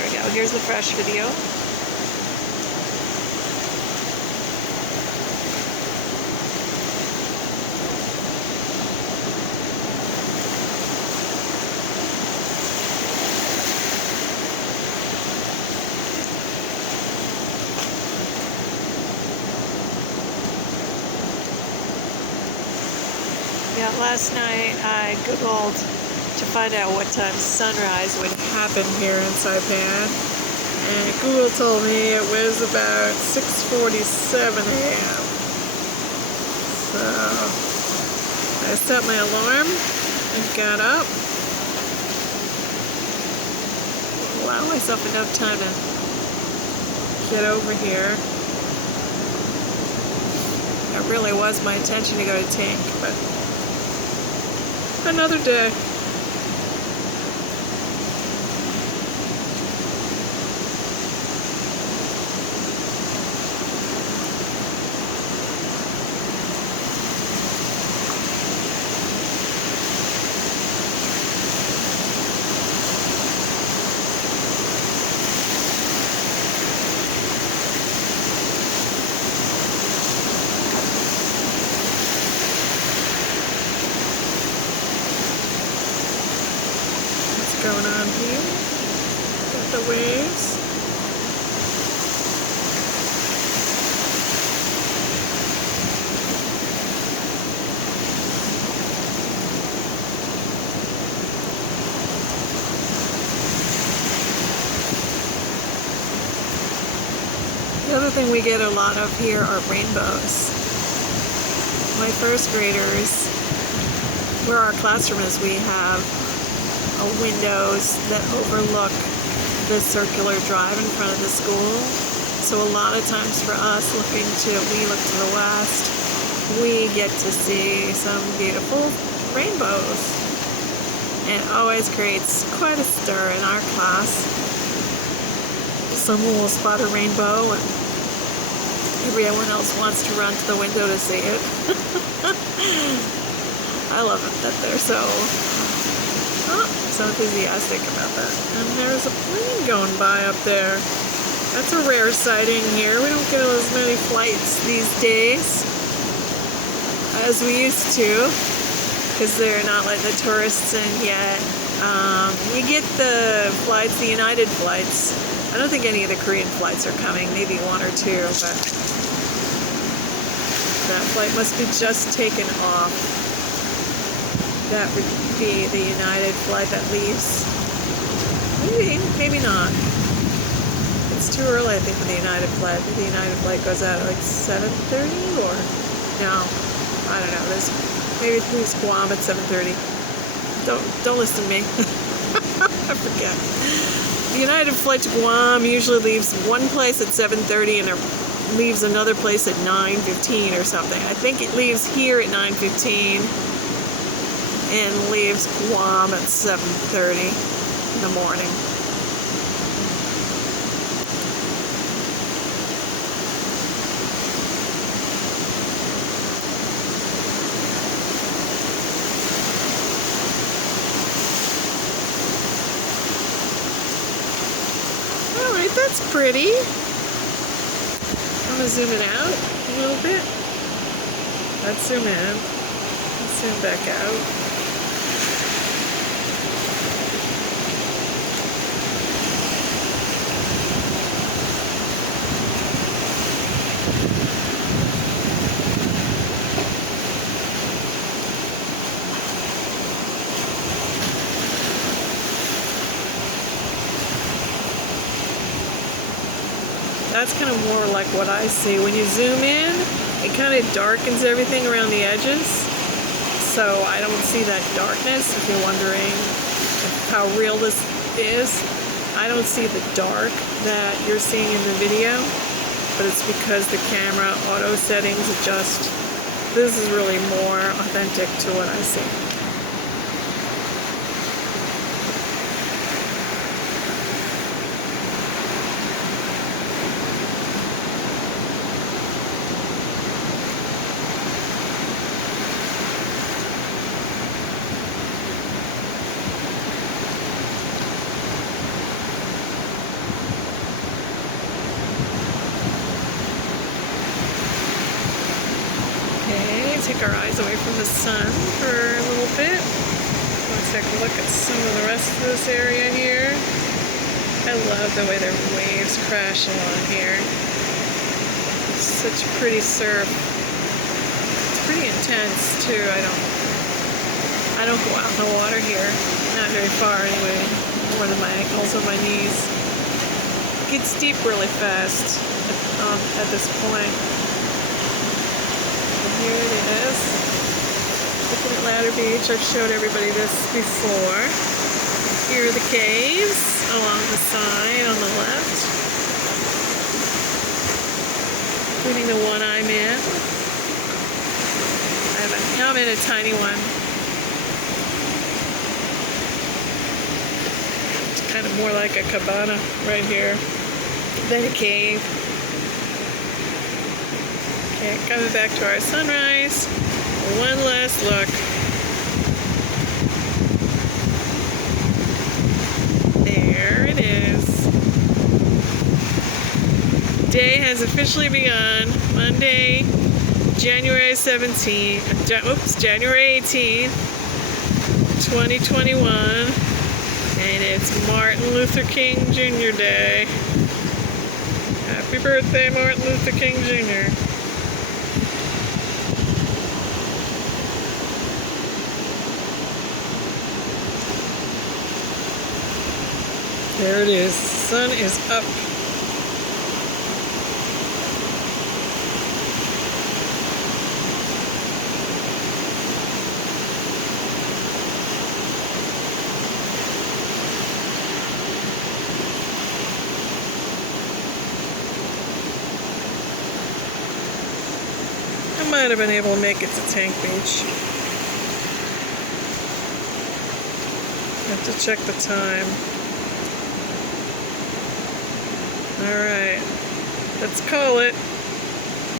There we go. Here's the fresh video. Yeah, last night I Googled to find out what time sunrise would happen here in Saipan, and Google told me it was about 6:47 a.m. So I set my alarm and got up. Allow myself enough time to get over here. It really was my intention to go to Tank, but another day. Going on here, got the waves. The other thing we get a lot of here are rainbows. My first graders, where our classroom is, we have windows that overlook the circular drive in front of the school. So a lot of times for us, we look to the west, we get to see some beautiful rainbows. And it always creates quite a stir in our class. Someone will spot a rainbow and everyone else wants to run to the window to see it. I love it that they're so enthusiastic about that. And there's a plane going by up there. That's a rare sighting here. We don't get as many flights these days as we used to, because they're not letting the tourists in yet. We get the flights, the United flights. I don't think any of the Korean flights are coming, maybe one or two, but that flight must be just taken off. That would be the United flight that leaves. Maybe not. It's too early, I think, for the United flight. I think the United flight goes out at like 7:30, or no, I don't know. Maybe it leaves Guam at 7:30. Don't listen to me. I forget. The United flight to Guam usually leaves one place at 7:30 and it leaves another place at 9:15 or something. I think it leaves here at 9:15. And leaves Guam at 7:30 in the morning. Alright, that's pretty. I'm going to zoom it out a little bit. Let's zoom in. Let's zoom back out. That's kind of more like what I see. When you zoom in, it kind of darkens everything around the edges. So I don't see that darkness, if you're wondering how real this is. I don't see the dark that you're seeing in the video, but it's because the camera auto settings adjust. This is really more authentic to what I see. take our eyes away from the sun for a little bit. Let's take a look at some of the rest of this area here. I love the way the waves crash along here. Such pretty surf. It's pretty intense too. I don't go out in the water here. Not very far anyway. More than my ankles or my knees. It gets deep really fast at this point. And here it is. Looking at Ladder Beach. I've showed everybody this before. Here are the caves along the side on the left, including the one I'm in. I'm in a tiny one. It's kind of more like a cabana right here than a cave. Okay, coming back to our sunrise. One last look. There it is. Day has officially begun. Monday, January 17th, January 18th, 2021. And it's Martin Luther King Jr. Day. Happy birthday, Martin Luther King Jr. There it is. The sun is up. I might have been able to make it to Tank Beach. Have to check the time. All right, let's call it.